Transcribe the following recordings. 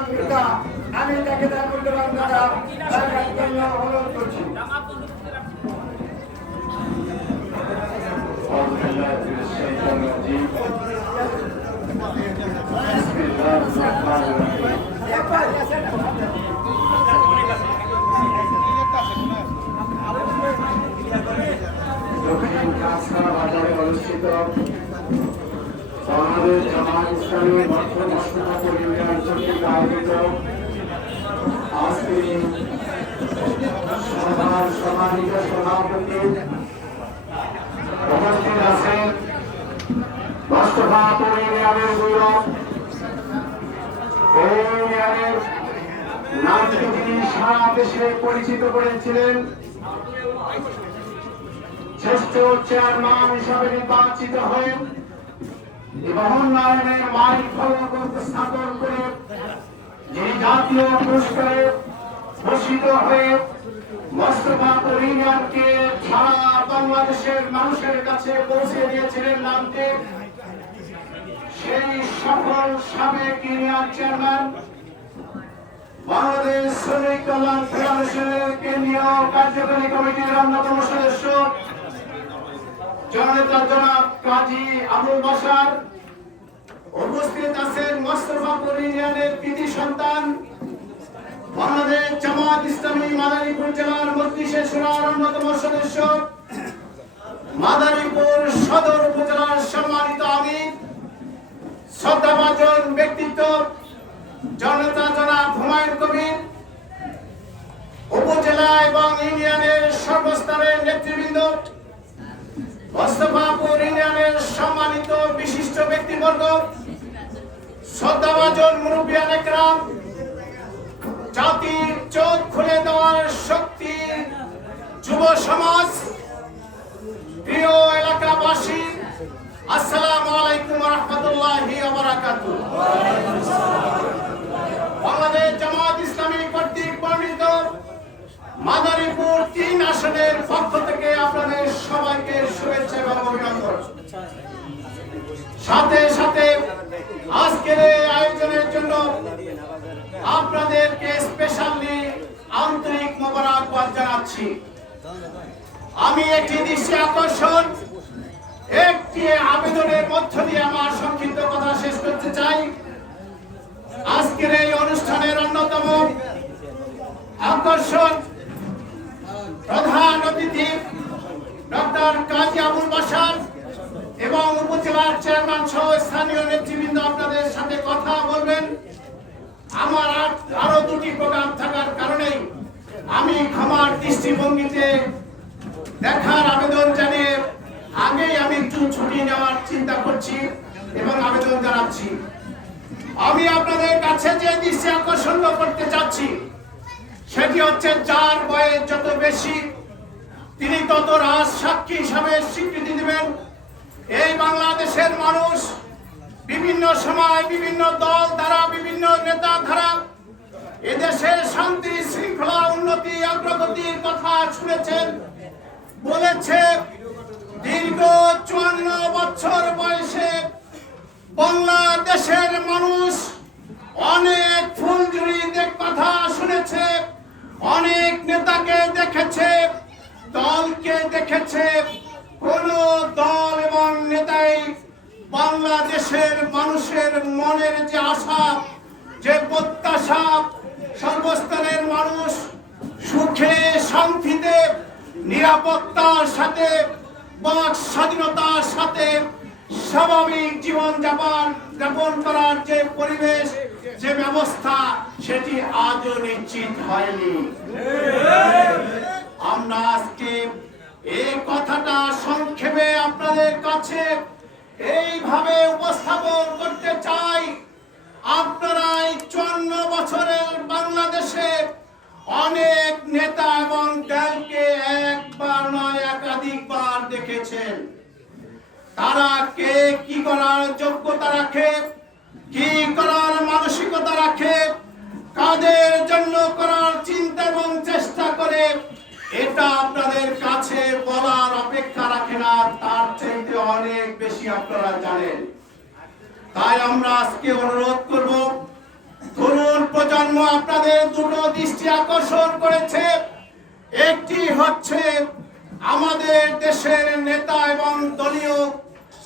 আমি তাকে করতে পারলাম অনুরোধ করছি দক্ষিণ কাঁচরা বাজারে অনুষ্ঠিত বাংলাদেশ জামাত ইসলামী মধ্য মস্তফা ইউনিয়ন আয়োজিত আজকে সভার সম্মানিত সভাপতি উপস্থিত আছেন মোস্তফাপুর ইউনিয়নের গৌরব এই ইউনিয়নের তিনি সারা দেশে পরিচিত করেছিলেন শ্রেষ্ঠ চেয়ারম্যান হিসাবে নির্বাচিত হয়ে উন্নয়নের মাইল ফলক স্থাপন করে যিনি জাতীয় পুরস্কারে ভূষিত হয়ে মোস্তফা ইউনিয়নকে সারা বাংলাদেশের মানুষের কাছে পৌঁছে দিয়েছিলেন নামতে, সেই সফল সাবেক ইউনিয়ন চেয়ারম্যান, বাংলাদেশ শ্রমিক কল্যাণ ফেডারেশনের কেন্দ্রীয় কার্যকরী কমিটির অন্যতম সদস্য, জননেতা জনাব কাজী আবুল বাসার উপস্থিত আছেন মোস্তফাপুর ইউনিয়নের কৃতি সন্তান, বাংলাদেশ জামাত ইসলামী মাদারীপুর জেলার মজলিসে সুরার অন্যতম সদস্য, মাদারীপুর সদর উপজেলার সম্মানিত আমির, শ্রদ্ধাভাজন ব্যক্তিত্ব, জনতা জনাব হুমায়ুন কবির, উপজেলা এবং ইউনিয়নের সর্বস্তরের নেতৃবৃন্দ, মোস্তফাপুর ইউনিয়নের সম্মানিত বিশিষ্ট ব্যক্তিবর্গ শ্রদ্ধাভাজন মুরব্বিয়ান একরাম জাতির চোখ খুলে দেওয়ার শক্তি যুব সমাজ, প্রিয় এলাকাবাসী, আসসালামু আলাইকুম রহমতুল্লাহি বাংলাদেশ জামাত ইসলামী কর্তৃক বর্ণিত মাদারীপুর তিন আসনের পক্ষ থেকে আপনাদের সবাইকে শুভেচ্ছা এবং অভিনন্দন। সাথে সাথে আজকের এই আয়োজনের জন্য আপনাদেরকে স্পেশালি আন্তরিক মোবারকবাদ জানাচ্ছি। আমি একটি দৃষ্টি আকর্ষণ, একটি আবেদনের মধ্য দিয়ে আমার সংক্ষিপ্ত কথা শেষ করতে চাই। আজকের এই অনুষ্ঠানের অন্যতম আকর্ষণ প্রধান অতিথি ডক্টর কাজী আবুল বাসার উপজেলার চেয়ারম্যান সহ স্থানীয় নেতৃবৃন্দ আপনাদের সাথে কথা বলবেন। আমার আর- দুটি প্রোগ্রাম থাকার কারণে আমি ক্ষমার দৃষ্টিভঙ্গিতে দেখার আবেদন জানিয়ে আগেই আমি একটু ছুটি নেওয়ার চিন্তা করছি এবং আবেদন জানাচ্ছি। আমি আপনাদের কাছে যে দৃষ্টি আকর্ষণ করতে চাচ্ছি, সেটি হচ্ছে যার বয়স যত বেশি, তিনি তত রাজ সাক্ষী হিসাবে স্বীকৃতি দিবেন। এই বাংলাদেশের মানুষ বিভিন্ন সময় বিভিন্ন দল দ্বারা বিভিন্ন নেতা ধারা এদেশের শান্তি, শৃঙ্খলা, উন্নতি, অগ্রগতির কথা শুনেছেন, বলেছে, দীর্ঘ চুয়ান্ন বছর বয়সে বাংলাদেশের মানুষ অনেক ফুলঝুরিদের কথা শুনেছে, অনেক নেতাকে দেখেছে, দলকে দেখেছে, কোন দল নেতাই বাংলাদেশের মানুষের মনের যে আশা, যে প্রত্যাশা, সর্বস্তরের মানুষ সুখে, শান্তিতে, নিরাপত্তার সাথে, বাক স্বাধীনতার সাথে স্বাভাবিক জীবন যাপন যাপন করার যে পরিবেশ, যে ব্যবস্থা, সেটি আজও নিশ্চিত হয়নি। আমরা আজকে এই কথাটা সংক্ষেপে আপনাদের কাছে এইভাবে উপস্থাপন করতে চাই। আপনারা এই চুয়ান্ন বছরের বাংলাদেশে অনেক নেতা এবং দলকে একবার নয়, একাধিকবার দেখেছেন। তারা কে, কি করার যোগ্যতা রাখে, কি করার মানসিকতা রাখে, কাদের জন্য করার তাই আমরা আজকে অনুরোধ করব তরুণ প্রজন্ম আপনাদের দুটো দৃষ্টি আকর্ষণ করেছে। একটি হচ্ছে আমাদের দেশের নেতা এবং দলীয়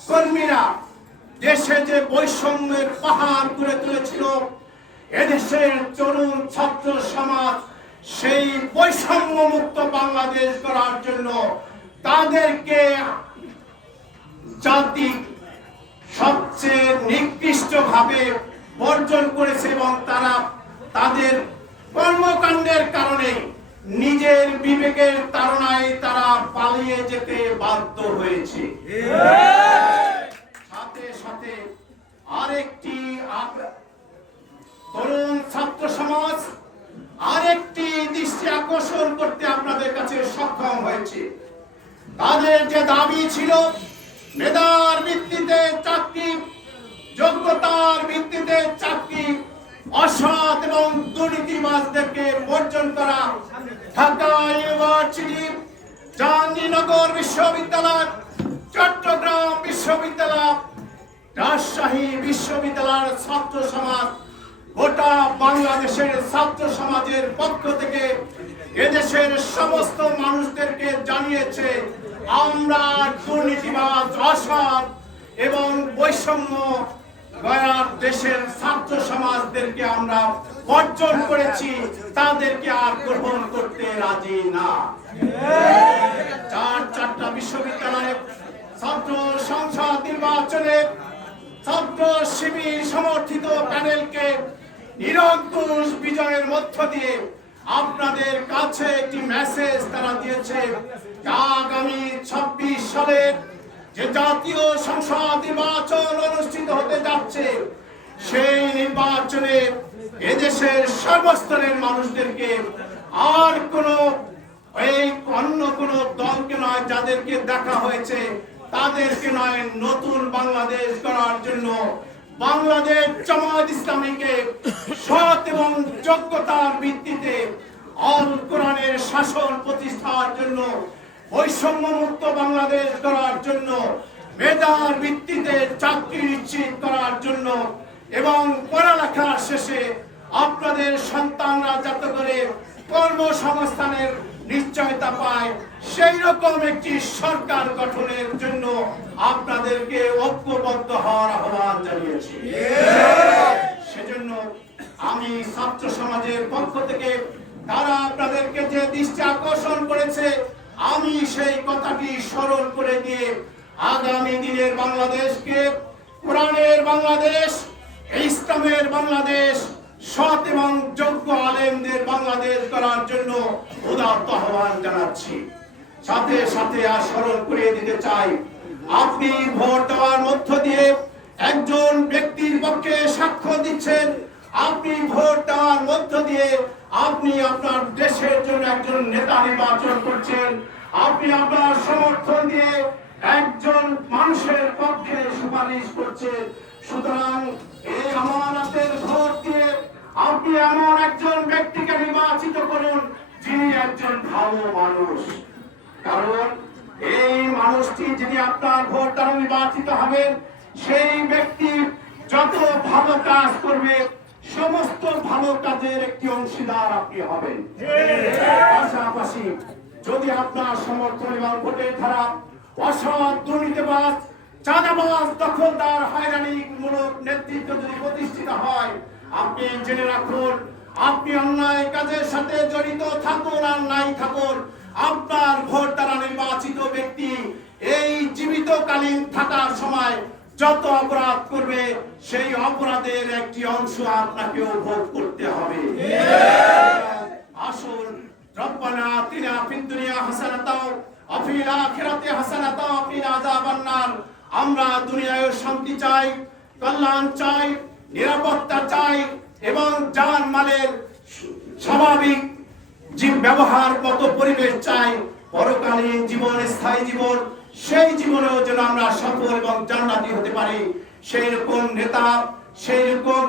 কর্মীরা দেশে যে বৈষম্যের পাহাড় গড়ে তুলেছিল, এদেশের তরুণ ছাত্র সমাজ সেই বৈষম্য মুক্ত বাংলাদেশ করার জন্য তাদেরকে জাতি সবচেয়ে নিকৃষ্ট ভাবে বর্জন করেছে এবং তারা তাদের কর্মকাণ্ডের কারণে নিজের বিবেকের তাড়নায় তারা পালিয়ে যেতে বাধ্য হয়েছে। সাথে সাথে আরেকটি তরুণ ছাত্র সমাজ আরেকটি দৃষ্টি আকর্ষণ করতে আপনাদের কাছে সক্ষম হয়েছে। তাদের যে দাবি ছিল, মেধার ভিত্তিতে চাকরি যোগ্যতার ভিত্তিতে চাকরি অসৎ এবং দুর্নীতিবাজদেরকে বর্জন করা ঢাকা ইউনিভার্সিটি জাহাঙ্গীরনগর বিশ্ববিদ্যালয়, চট্টগ্রাম বিশ্ববিদ্যালয়, রাজশাহী বিশ্ববিদ্যালয়ের ছাত্র সমাজ, গোটা বাংলাদেশের ছাত্র সমাজের পক্ষ থেকে এদেশের সমস্ত মানুষদেরকে জানিয়েছে, আমরা দুর্নীতিবাজ, অসৎ এবং বৈষম্য গয়ার দেশের ছাত্র সমাজদেরকে আমরা বর্জন করেছি, তাদেরকে আর গ্রহণ করতে রাজি না। চার চারটা ছাত্র সংসদ ছাত্র শিবির সমর্থিত প্যানেলকে নিরঙ্কুশ বিজয়ের মধ্য দিয়ে আপনাদের কাছে একটি মেসেজ তারা দিয়েছে আগামী ছাব্বিশ সালের যে জাতীয় সংসদ নির্বাচন অনুষ্ঠিত হতে যাচ্ছে, সেই নির্বাচনে এদেশের সর্বস্তরের মানুষদেরকে আর কোনো, এই অন্য কোন দলকে নয় যাদেরকে দেখা হয়েছে, তাদেরকে নয় নতুন বাংলাদেশ করার জন্য। বাংলাদেশ জামাত ইসলামীকে সৎ এবং যোগ্যতার ভিত্তিতে অল কোরআনের শাসন প্রতিষ্ঠার জন্য বৈষম্য মুক্ত বাংলাদেশ করার জন্য, মেধার ভিত্তিতে চাকরি নিশ্চিত করার জন্য এবং পড়ালেখা শেষে আপনাদের সন্তানরা যাতে করে কর্মসংস্থানের নিশ্চয়তা পায়, সেই রকম একটি সরকার গঠনের জন্য আপনাদেরকে ঐক্যবদ্ধ হওয়ার আহ্বান জানিয়েছি। সেজন্য আমি ছাত্র সমাজের পক্ষ থেকে তারা আপনাদেরকে যে দৃষ্টি আকর্ষণ করেছে আমি সেই কথাটি স্মরণ করে দিয়ে আগামী দিনের বাংলাদেশকে কোরআনের বাংলাদেশ, ইসলামের বাংলাদেশ, সৎ এবং যোগ্য আলেমদের বাংলাদেশ করার জন্য উদাত্ত আহ্বান জানাচ্ছি। সাথে সাথে আর স্মরণ করিয়ে দিতে চাই, আপনি ভোট দেওয়ার মধ্য দিয়ে একজন ব্যক্তির পক্ষে সাক্ষ্য দিচ্ছেন, আপনি ভোট দেওয়ার মধ্য দিয়ে আপনি আপনার দেশের জন্য একজন নেতা নির্বাচন করছেন। আপনি আপনার সমর্থন দিয়ে একজন মানুষের পক্ষে সুপারিশ করছেন। সুতরাং এই আমানতের ভোট দিয়ে আপনি এমন একজন ব্যক্তিকে নির্বাচিত করুন, যিনি একজন ভালো মানুষ। কারণ এই মানুষটি যিনি আপনার ভোট দ্বারা নির্বাচিত হবেন, সেই ব্যক্তি যত ভালো কাজ করবে সমস্ত ভালো কাজের একটি অংশীদার আপনি হবেন। পাশাপাশি যদি আপনার সমর্থন এবং ভোটের ধারা অসৎ, দুর্নীতিবাজ, চাঁদাবাজ, দখলদার হয়রানি মূলক নেতৃত্ব যদি প্রতিষ্ঠিত হয়, আপনি জেনে রাখুন, আপনি অন্যায় কাজের সাথে জড়িত থাকুন আর নাই থাকুন। আপনার ভোট দ্বারা নির্বাচিত ব্যক্তি এই জীবিতকালীন থাকার সময় যত অপরাধ করবে, সেই অপরাধের একটি অংশ আপনাকেও ভোগ করতে হবে। আসুন, রব্বানা আতিনা ফিদ দুনিয়া হাসানাতাও, ওয়া ফিল আখিরাতি হাসানাতাও কিনা আযাবান নার। আমরা দুনিয়ায় শান্তি চাই, কল্যাণ চাই, নিরাপত্তা চাই, এবং জান মালের স্বাভাবিক জীব ব্যবহার কত পরিবেশ চাই পরকালীন জীবন, স্থায়ী জীবন সেই জীবনেও যেন আমরা সফল এবং জান্নাতি হতে পারি। সেই রকম নেতা, সেই রকম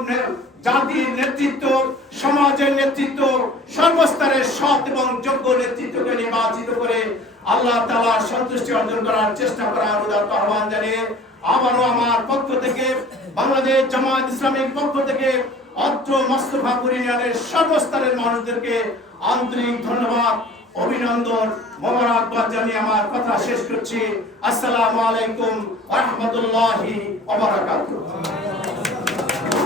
জাতির নেতৃত্ব, সমাজের নেতৃত্ব, সর্বস্তরের সৎ এবং যোগ্য নেতৃত্বকে নির্বাচিত করে আল্লাহ তাআলার সন্তুষ্টি অর্জন করার চেষ্টা করার উদাত্ত আহ্বান জানিয়ে আবারও আমার পক্ষ থেকে, বাংলাদেশ জামাত ইসলামের পক্ষ থেকে অত্র মোস্তফাপুর ইউনিয়নের সর্বস্তরের মানুষদেরকে আন্তরিক ধন্যবাদ। অভিনন্দন মোবারকবাদ জানি আমার কথা শেষ করছি। আসসালামু আলাইকুম রহমতুল্লাহ